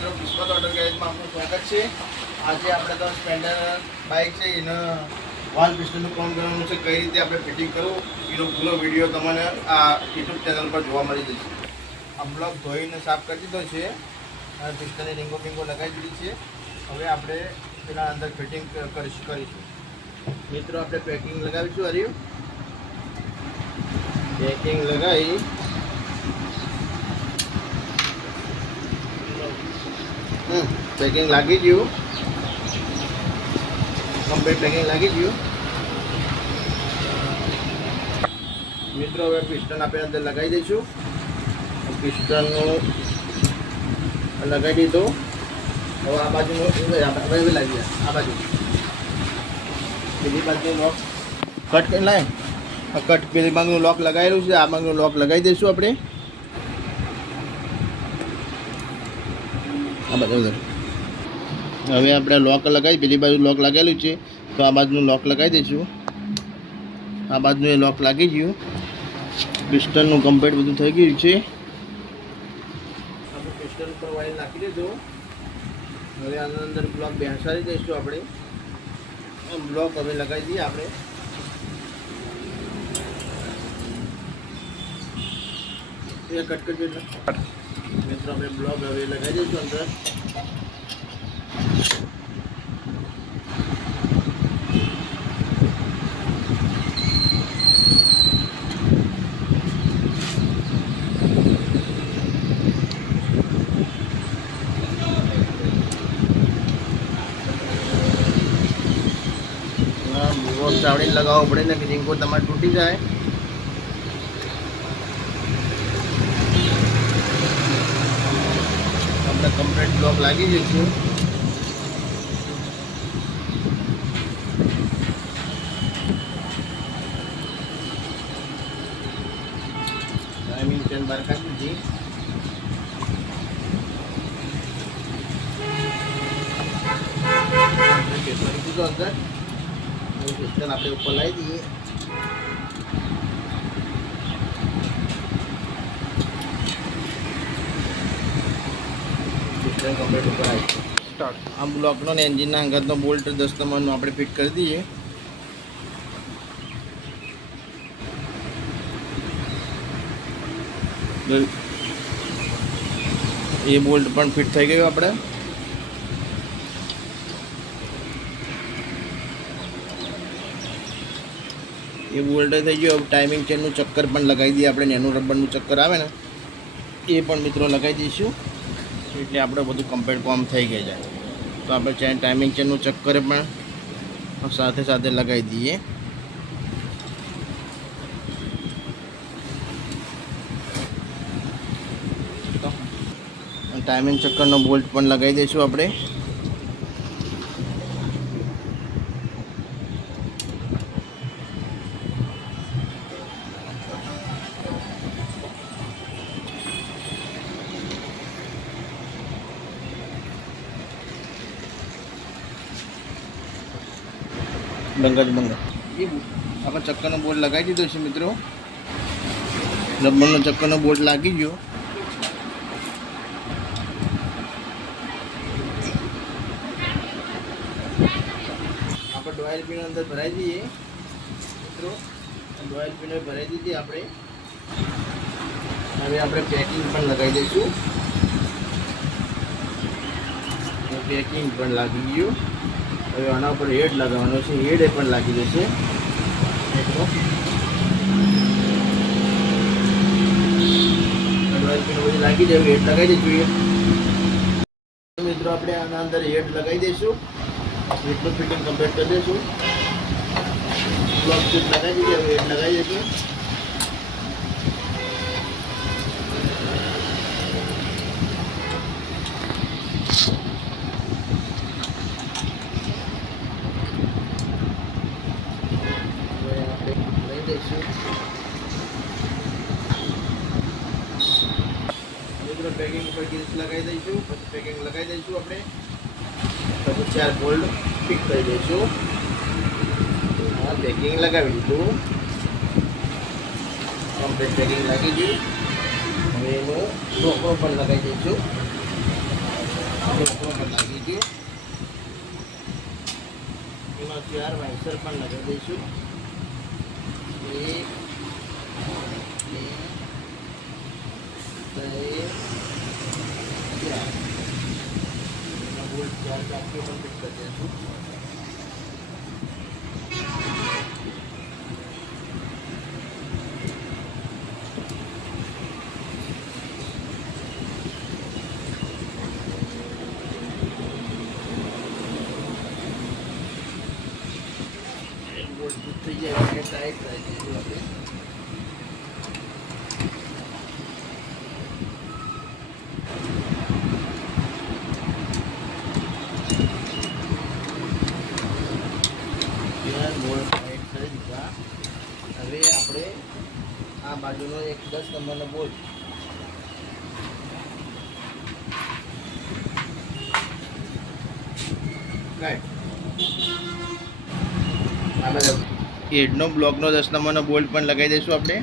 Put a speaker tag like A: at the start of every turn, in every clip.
A: મિત્રો પુષ્પત ઓટો ગેરેજમાં આપનું સ્વાગત છે. આજે આપણે તો સ્પ્લેન્ડર બાઇક છે, એને વાલ પિસ્ટનનું કામ કરવાનું છે, કઈ રીતે આપણે ફિટિંગ કરવું, એનો પૂરો વીડિયો તમને આ યુટ્યુબ ચેનલ પર જોવા મળી જશે. આ બ્લોક ધોઈને સાફ કરી દીધો છે, અને પિસ્ટનની રીંગો ફિંગો લગાવી દીધી છે. હવે આપણે તેના અંદર ફિટિંગ કરીશું કરીશું. મિત્રો, આપણે પેકિંગ લગાવીશું, હર્યું. પેકિંગ લગાવી પેકિંગ લાગી ગયું. કમ્પ્લીટ પેકિંગ લાગી ગયું. મિત્રો, હવે પિસ્ટન આપણે અંદર લગાવી દઈશું. પિસ્ટનનું લગાવી દીધું. હવે આ બાજુનું હવે લાગી જાય આ બાજુ બીજી. બાજુ લોક કટ કે લાય કટ પેલી બાજુનું લોક લગાવેલું છે. આ બાજુનું લોક લગાવી દઈશું આપણે. આ બાજુ હવે આપણે લોક લગાવી, પેલી બાજુ લોક લગાવેલું છે, તો આ બાજુનું લોક લગાવી દઈશું. આ બાજુનું એ લોક લાગી ગયું. પિસ્ટનનું કમ્પ્લેટ બધું થઈ ગયું છે. આપણે પિસ્ટન પર વાયર નાખી દેજો. હવે આના અંદર બ્લોક બેસાડી દઈશું આપણે. બ્લોક હવે લગાવી દઈએ આપણે. એ કટ કરજો એટલે. હવે લગાવી દઈશું અંદર. ચાવડીને લગાવવો પડે ને કે રીંગો તમારે તૂટી જાય. આપણે કમ્પ્લીટ બ્લોક લાગી જઈશું ટાઈમિંગ ચેન બહાર કાઢી દીધી. આપણે ઉપર લાવી દઈએ. પિસ્ટન કમ્પ્લીટ ઉપર આવી. સ્ટાર્ટ આ બ્લોકનો ને એન્જિનના અંગતનો બોલ્ટ દસ નંબરનો આપણે ફિટ કરી દઈએ. એ બોલ્ટ પણ ફિટ થઈ ગયું આપણે. એ બોલ્ટ થઈ ગયો. ટાઈમિંગ ચેનનું ચક્કર પણ લગાવી દઈએ આપણે. નેનું રબરનું ચક્કર આવે ને. એ પણ મિત્રો લગાવી દઈશું. એટલે આપણે બધું કમ્પ્લીટ કામ થઈ ગઈ જાય તો આપણે ચેન ટાઈમિંગ ચેનનું ચક્કર પણ સાથે સાથે લગાવી દઈએ. ટાઈમિંગ ચક્કરનો બોલ્ટ પણ લગાવી દઈશું આપણે. ડંગર ડંગર આપણે ચક્કરનો બોર્ડ લગાવી દીધો છે મિત્રો રબરનો ચક્કરનો બોર્ડ લાગી ગયો આપણે ડોયલ પીનો અંદર ભરાઈ દઈએ મિત્રો ડોયલ પીનો ભરાઈ દીધી આપણે હવે આપણે પેકિંગ પણ લગાવી દઈશું પેકિંગ પણ લાગી ગયું હવે આના ઉપર હેડ લગાવવાનો છે. હેડ એ પણ લાગી જશે. લાગી જાય. હેડ લગાવી દઈશું મિત્રો, આપણે આના અંદર હેડ લગાવી દઈશું. હેડનું ફિટિંગ કમ્પ્લીટ કરી દઈશું. બ્લોક લગાવી દીધી. હવે હેડ લગાવી દઈશું. પેકિંગ ઉપર ગ્રીસ લગાવી દઈશું, પછી પેકિંગ લગાવી દઈશું આપણે. પછી ચાર બોલ્ટ ફિટ કરી દઈશું. હા પેકિંગ લગાવી દીધું. કમ્પ્લીટ પેકિંગ લાગી ગયું. હવે એનું ઢોકળો પણ લગાવી દઈશું. ઢોકળો પણ લાગી ગયો. એમાં ચાર વાઇસર પણ લગાવી દઈશું. એક, બે, ત્રણ એના બોલ્ટ ચાર ચાકીઓ પણ ફિટ કરી દઈશું બોલ્ટ ફિટ થઈ જાય એટલે ટાઈટ રાખી દઈશું આપણે ચાર બોલ્ટ ટાઈટ કરી દીધા હવે આપણે આ બાજુનો એક દસ નંબરનો બોલ્ટ હેડનો બ્લોકનો દસ નંબરનો બોલ્ટ પણ લગાવી દઈશું આપણે.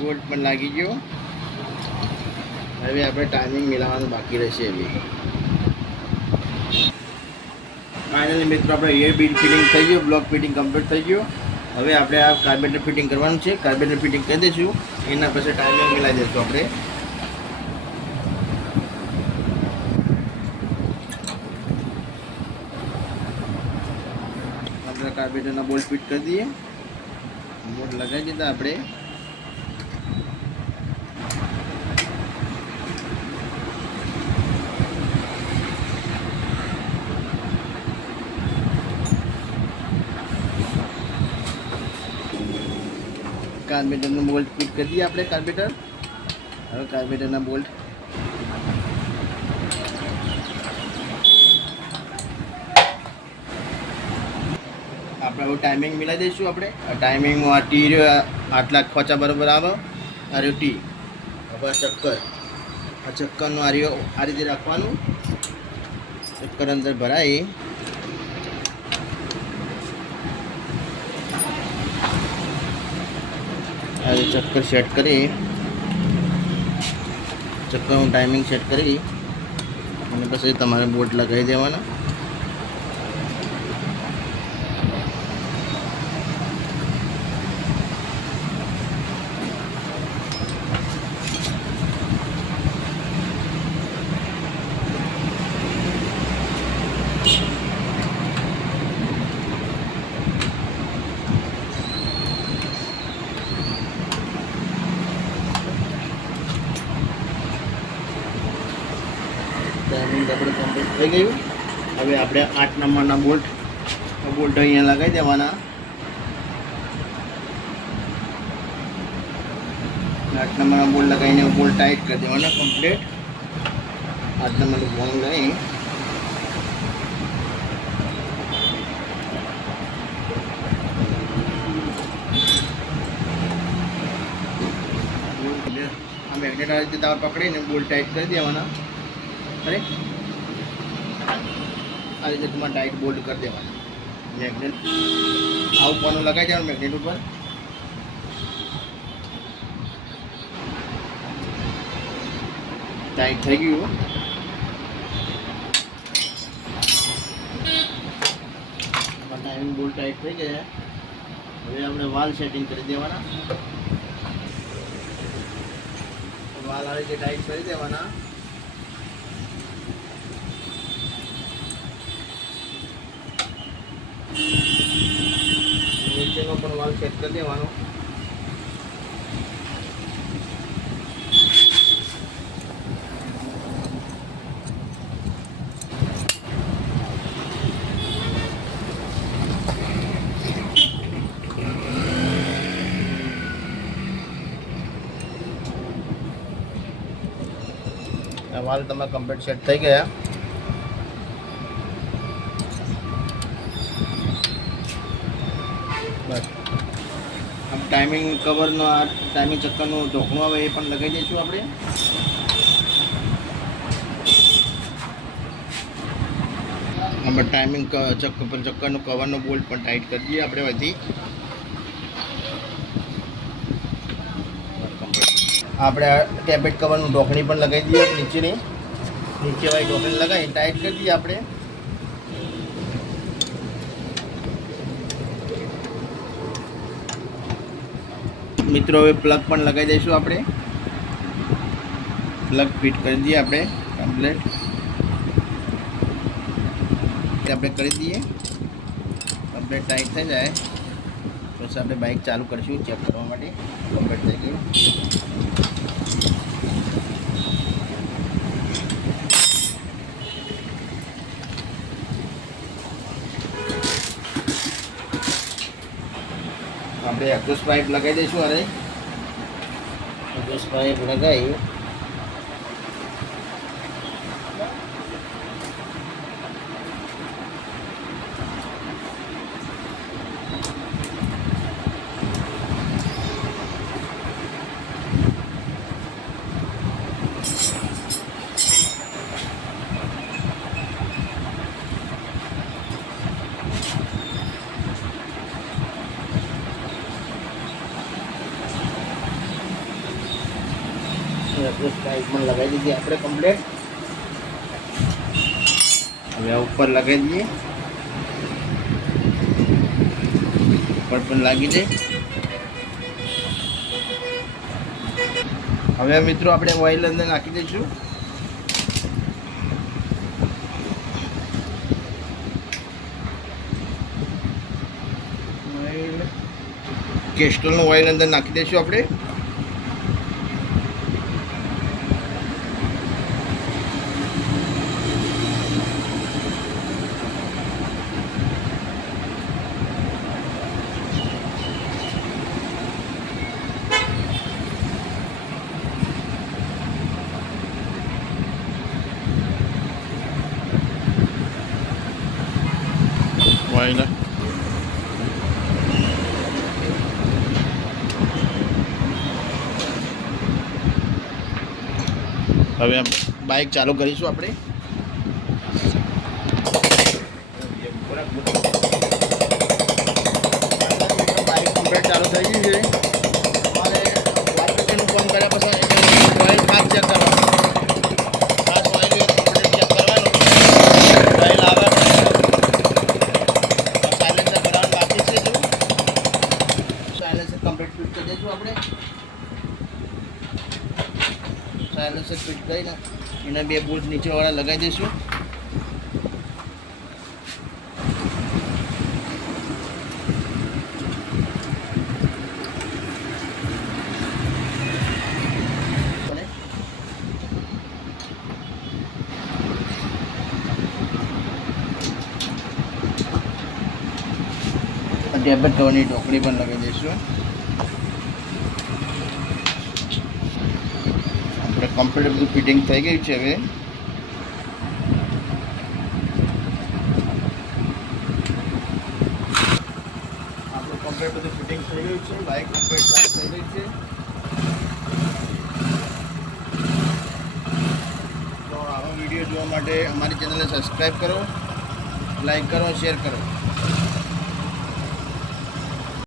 A: બોલ્ટ પણ લાગી ગયો. હવે આપણે ટાઈમિંગ મેળવવાનું બાકી રહેશે હવે ફાઇનલી મિત્રો, આપણે એર બિલ ફિટિંગ થઈ ગયું બ્લોક ફિટિંગ કમ્પ્લીટ થઈ ગયું. હવે આપણે આ કાર્બેટર ફિટિંગ કરવાનું છે. કાર્બેટર ફિટિંગ કરી દઈશું. એના પછી ટાઈમિંગ મિલાવી દઈશું આપણે. આપણે કાર્બેટરના બોલ્ટ ફિટ કરી દઈએ. બોલ્ટ લગાવી દીધા આપણે. કાર્બેટરનું બોલ્ટ ફિટ કરી દઈએ આપણે, કાર્બેટર. હવે કાર્બેટરના બોલ્ટ હવે ટાઈમિંગ મિલાવી દઈશું આપણે. ટાઈમિંગમાં આ ટી આટલા ખોચા બરાબર આવે. આ રહ્યો ટી. હવે આ ચક્કર. આ ચક્કરનું આ રહ્યો, આ રીતે રાખવાનું. ચક્કર અંદર ભરાય આ ચક્કર સેટ કરી. ચક્કરનું ટાઈમિંગ સેટ કરી. અને પછી તમારે બોટ લગાવી દેવાના ટાઈમિંગ આપણે કમ્પ્લીટ થઈ ગયું હવે આપણે આઠ નંબરના બોલ્ટ. બોલ્ટ અહીંયા લગાવી દેવાના. આઠ નંબરના બોલ્ટ લગાવીને બોલ્ટ ટાઈટ કરી દેવાના કમ્પ્લીટ આઠ નંબરનું બોલ લઈ આ મેગ્નેટ આ રીતે પકડીને બોલ્ટ ટાઈટ કરી દેવાના. અરે આ રીતે તમારે ટાઈટ બોલ્ડ કરી દેવાના. મેગ્નેટ, આ ઉપરનું લગાવી દેવાનું મેગ્નેટ ઉપર. ટાઈટ થઈ ગયું ટાઈમિંગ બોલ્ડ ટાઈટ થઈ ગયા. હવે આપણે વાલ સેટિંગ કરી દેવાના. વાલ આવી રીતે ટાઈટ કરી દેવાના. પણ વાલ સેટ કરી દેવાનો. વાલ તમારા કમ્પ્લીટ સેટ થઈ ગયા. ટાઈમિંગ કવરનો આ ટાઈમિંગ ચક્કરનું ઢોકણું આવે એ પણ લગાવી દઈશું આપણે. આપણે ટાઈમિંગ ચક્કર ચક્કરનું કવરનો બોલ્ટ પણ ટાઈટ કરી દઈએ આપણે વધી આપણે ટેબ્લેટ કવરનું ઢોકણી પણ લગાવી દઈએ નીચેની. નીચે વાળી ઢોકળી લગાવી ટાઈટ કરી દઈએ આપણે. મિત્રો, હવે પ્લગ પણ લગાવી દઈશું આપણે. પ્લગ ફિટ કરી દઈએ આપણે કમ્પ્લેટ આપણે કરી દઈએ. કમ્પ્લેટ ટાઈટ થઈ જાય. પછી આપણે બાઇક ચાલુ કરીશું ચેક કરવા માટે. કમ્પ્લેટ થઈ ગયું. આપણે એક્ઝોસ્ટ પાઇપ લગાવી દઈશું અરે એક્ઝોસ્ટ પાઇપ લગાવી. પાઇપ પણ લગાવી દીધી. આપણે કમ્પ્લેટ હવે આ ઉપર લગાવી દઈએ. ઉપર પણ લાગી જાય. હવે મિત્રો આપણે ઓઇલ અંદર નાખી દઈશું. કેસ્ટલનું ઓઇલ અંદર નાખી દઈશું આપણે. ઓઇલ હવે બાઇક ચાલુ કરીશું આપણે. ચાલુ થઈ ગઈ છે તમારે વાઇબ્રેશનનું કામ કર્યા પછી ઓઇલ ખાસ ચેક કરવાનું ખાસ ઓઇલ કમ્પ્લીટ ચેક કરવાનું ઓઇલ આવે સાયલેન્સર બનાવવાનું બાકી છે જો સાયલેન્સર કમ્પ્લીટ ફિટ કરી દઈશું આપણે સાયલેન્સર ફિટ કરીને એના બે બોલ્ટ નીચેવાળા લગાવી દઈશું. ટેબલ કવરની ઢોકળી પણ લગાવી દઈશું. કમ્પ્લીટ બધું ફિટિંગ થઈ ગયું છે હવે. આપણું કમ્પ્લીટ બધું ફિટિંગ થઈ ગયું છે બાઇક કમ્પ્લીટ ચાલુ થઈ ગઈ છે. તો આવા વીડિયો જોવા માટે અમારી ચેનલને સબસ્ક્રાઈબ કરો લાઈક કરો શેર કરો.